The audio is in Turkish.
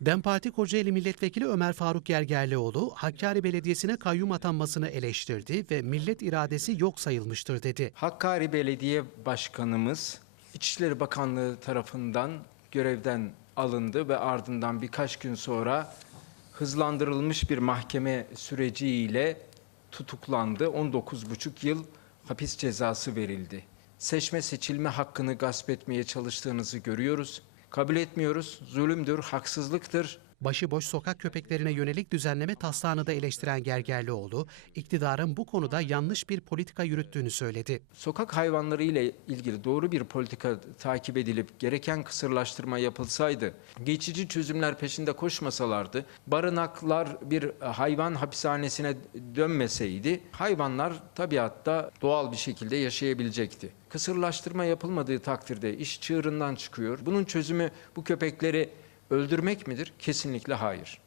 DEM Parti Kocaeli Milletvekili Ömer Faruk Gergerlioğlu, Hakkari Belediyesi'ne kayyum atanmasını eleştirdi ve millet iradesi yok sayılmıştır dedi. Hakkari Belediye Başkanımız İçişleri Bakanlığı tarafından görevden alındı ve ardından birkaç gün sonra hızlandırılmış bir mahkeme süreciyle tutuklandı. 19,5 yıl hapis cezası verildi. Seçme seçilme hakkını gasp etmeye çalıştığınızı görüyoruz. Kabul etmiyoruz. Zulümdür, haksızlıktır. Başıboş sokak köpeklerine yönelik düzenleme taslağını da eleştiren Gergerlioğlu, iktidarın bu konuda yanlış bir politika yürüttüğünü söyledi. Sokak hayvanları ile ilgili doğru bir politika takip edilip gereken kısırlaştırma yapılsaydı, geçici çözümler peşinde koşmasalardı, barınaklar bir hayvan hapishanesine dönmeseydi, hayvanlar tabiatta doğal bir şekilde yaşayabilecekti. Kısırlaştırma yapılmadığı takdirde iş çığırından çıkıyor. Bunun çözümü bu köpekleri öldürmek midir? Kesinlikle hayır.